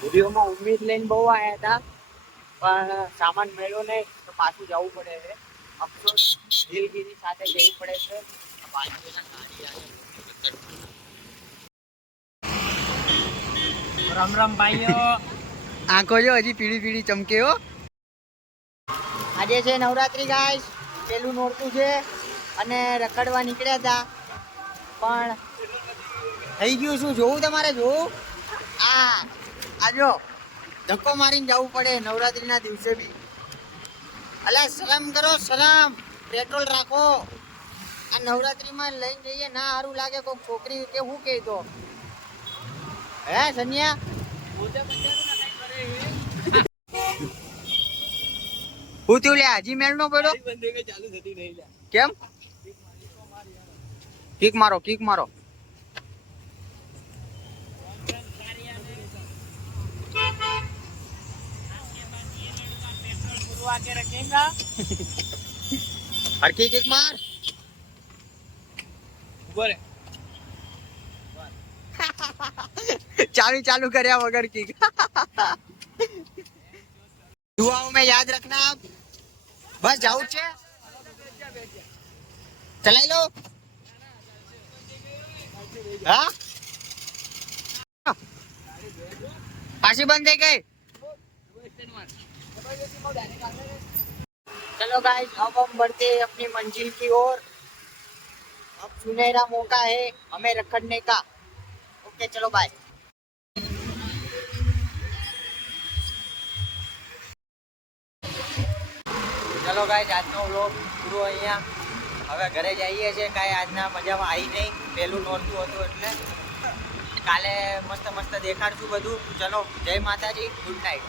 વિડીયોમાં ઉમ્મીદ લઈને બહુ આવ્યા હતા, પણ સામાન મળ્યો નહીં તો પાછું જવું પડે છે. અફસોસ દિલગીરી સાથે જવું પડે છે. રામ રામ ભાઈઓ. આંખો જો હજી પીળી પીળી ચમકે હો. આજે છે નવરાત્રી ગાઈસ, પેલું નોરતું છે અને રખડવા નીકળ્યા હતા, પણ થઈ ગયું શું જોવું તમારે? જોવું આ જો ધક્કો મારીને જવું પડે નવરાત્રીના દિવસે બી. અલા સલામ કરો, સલામ. પેટ્રોલ રાખો. આ નવરાત્રીમાં લઈને જઈએ ના સારું લાગે. કોઈ છોકરી કે શું કહે તો હે સન્યા? હું થયું લે? હજી મેળ નો પડ્યો કેમ? કિક મારો, કિક મારો. हरकी किक मार. चालू કર્યા વગર કિક. दुआओं में याद रखना. आप बस जाऊ છે, ચલાઈ લો. हाँ पासी बंद થઈ ગઈ. चलो गाइस, अब हम बढ़ते हैं अपनी मंजिल की ओर. अब सुनहरा मौका है हमें रखड़ने का. ओके चलो बाय. चलो गाइस, આજનો વ્લોગ પૂરો અહીંયા. હવે ઘરે જઈએ છીએ. કાંઈ આજના મજામાં આવી નહીં. પહેલું નોરતું હતું એટલે કાલે મસ્ત મસ્ત દેખાડશું બધું. ચલો, જય માતાજી, ગુડ નાઇટ.